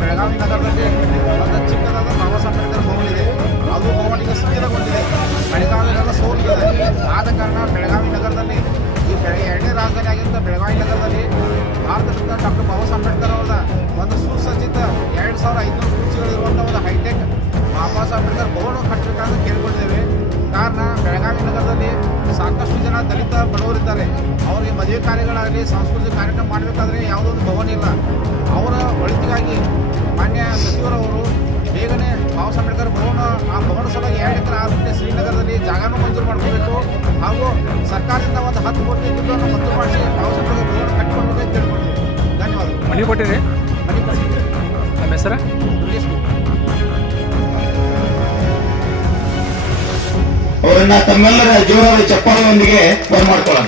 ಬೆಳಗಾವಿ ನಗರದಲ್ಲಿ ಒಂದು ಚಿಕ್ಕದಾದ ಬಾಬಾ ಅಂಬೇಡ್ಕರ್ ಭವನ ಇದೆ. ಅದು ಭವನ ಈಗ ಶಿಥಿಲಗೊಂಡಿದೆ ಬೆಳಗಾವಿಯಲ್ಲೆಲ್ಲ ಸೋಲಿದೆ ಆದ ಕಾರಣ ಬೆಳಗಾವಿ ನಗರದಲ್ಲಿ ಈ ಬೆಳಗ್ಗೆ ಎರಡನೇ ರಾಜಧಾನಿ ಬೆಳಗಾವಿ ನಗರದಲ್ಲಿ ಭಾರತದಿಂದ ಡಾಕ್ಟರ್ ಬಾಬಾ ಅಂಬೇಡ್ಕರ್ ಅವರ ಒಂದು ಸುಸಜ್ಜಿತ ಎರಡು ಸಾವಿರ ಐದುನೂರು ಕುರ್ಚಿಗಳಿರುವಂಥ ಒಂದು ಹೈಟೆಕ್ ಬಾಬಾ ಸಾಹೇಬ್ ಅಂಬೇಡ್ಕರ್ ಭವನ ಕಟ್ಟಬೇಕಂತ ಕೇಳ್ಕೊಂಡಿದ್ದೇವೆ. ಕಾರಣ ಬೆಳಗಾವಿ ನಗರದಲ್ಲಿ ಸಾಕಷ್ಟು ಜನ ದಲಿತ ಬಡವರಿದ್ದಾರೆ. ಅವರಿಗೆ ಮದುವೆ ಕಾರ್ಯಗಳಾಗಲಿ, ಸಾಂಸ್ಕೃತಿಕ ಕಾರ್ಯಕ್ರಮ ಮಾಡಬೇಕಾದ್ರೆ ಯಾವುದೋ ಒಂದು ಭವನ ಬಾಬಾ ಸಾಹೇಬ್ ಅಂಬೇಡ್ಕರ್ ಭವನ ಆ ಭವನ ಸಲುವಾಗಿ ಎರಡು ಎಕರೆ ಆರು ಗಂಟೆ ಶ್ರೀನಗರದಲ್ಲಿ ಜಾಗನೂ ಮಂಜೂರು ಮಾಡ್ಕೋಬೇಕು. ಹಾಗೂ ಸರ್ಕಾರದಿಂದ ಒಂದು ಹತ್ತು ಕೋಟಿ ದುಡ್ಡನ್ನು ಮಂಜೂರು ಮಾಡಿಸಿ ಬಾಬಾ ಸಾಹೇಬ್ ಅಂಬೇಡ್ಕರ್ ಭವನ ಕಟ್ಟಿಕೊಂಡಿದೆ ಅಂತ ತಿಳ್ಕೊಂಡಿದ್ದೀವಿ ಧನ್ಯವಾದಗಳು. ಮನೆ ಕೊಟ್ಟಿರಿ? ಮನೆ ಕೊಟ್ಟಿದ್ದೀವಿ. ನಮ್ಮ ಹೆಸರ? ಅವರನ್ನ ತಮ್ಮೆಲ್ಲರ ಜೋರಾದ ಚಪ್ಪಾಳೆಯೊಂದಿಗೆ ಬರ್ಮಾಡ್ಕೊಳ್ಳೋಣ.